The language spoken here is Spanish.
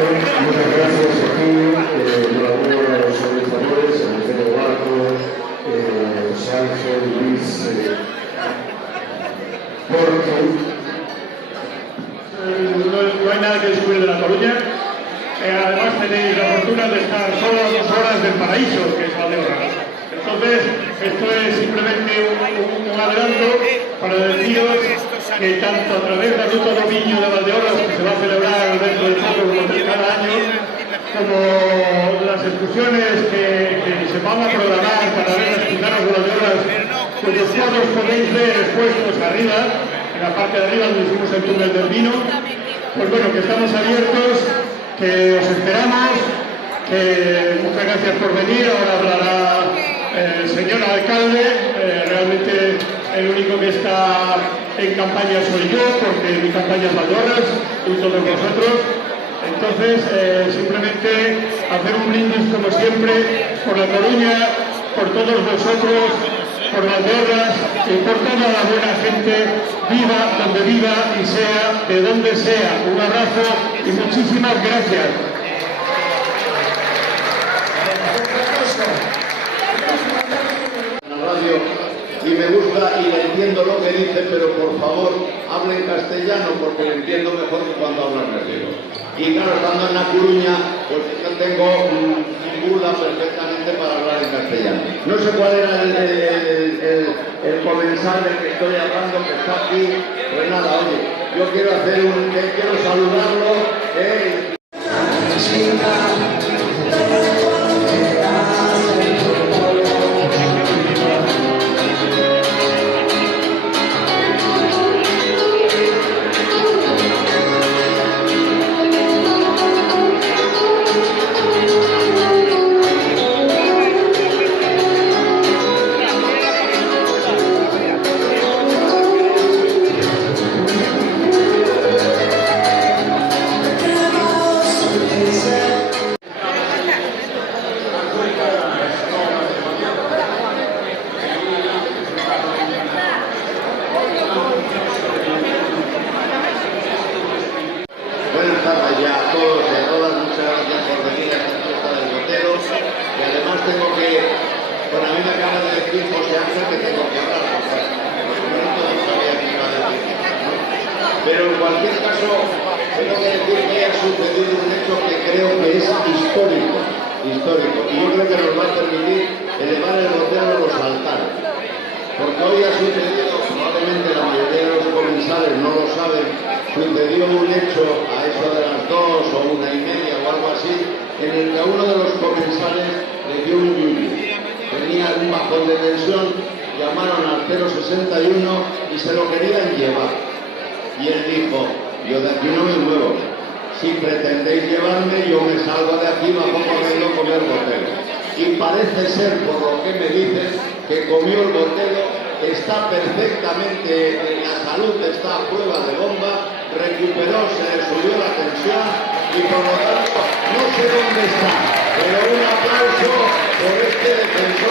Muchas gracias aquí, enhorabuena a los organizadores, a Eugenio Barco, Sánchez, Luis, porque no hay nada que descubrir de La Coruña. Además tenéis la fortuna de estar solo a 2 horas del paraíso, que es Valdeorras. Entonces, esto es simplemente un adelanto para deciros que tanto a través del Ruta do Viño de Valdeorras, que se va a celebrar dentro de poco como cada año, como las excursiones que se van a programar para ver las pintadas de Valdeorras, cuyos cuadros podéis ver expuestos arriba, en la parte de arriba donde hicimos el túnel del vino. Pues bueno, que estamos abiertos, que os esperamos, que muchas gracias por venir. Ahora hablará el señor alcalde. Realmente el único que está en campaña soy yo, porque mi campaña es Valdeorras y todos vosotros. Entonces, simplemente hacer un brindis como siempre por La Coruña, por todos vosotros, por Valdeorras y por toda la buena gente, viva donde viva y sea de donde sea. Un abrazo y muchísimas gracias. La radio, y me gusta y le entiendo lo que dice, pero por favor hable en castellano porque le entiendo mejor que cuando habla en gallego. Y claro, estando en La Coruña, pues yo tengo bula perfectamente para hablar en castellano. No sé cuál era el comensal del que estoy hablando, que está aquí. Pues nada, oye, yo quiero quiero saludarlo. Buenas tardes ya a todos y a todas, muchas gracias por venir a esta fiesta del Botero. Y además tengo que, bueno, a mí me acaba de decir José Ángel que tengo que hablar, porque no sabía que iba a decir, ¿no? Pero en cualquier caso, tengo que decir que ha sucedido un hecho que creo que es histórico, y yo creo que nos va a permitir elevar el Botero a los altares. Porque hoy ha sucedido, probablemente la mayoría de los comensales no lo saben, sucedió un hecho a eso de las 2 o 1:30 o algo así, en el que a uno de los comensales le dio un yuyu. Tenía un bajón de tensión, llamaron al 061 y se lo querían llevar. Y él dijo, yo de aquí no me muevo. Si pretendéis llevarme, yo me salgo de aquí bajo corriendo comer botelo. Y parece ser, por lo que me dicen, que comió el botelo, está perfectamente, la salud está a prueba de bomba, recuperó, se le subió la tensión y por lo tanto no sé dónde está, pero un aplauso por este defensor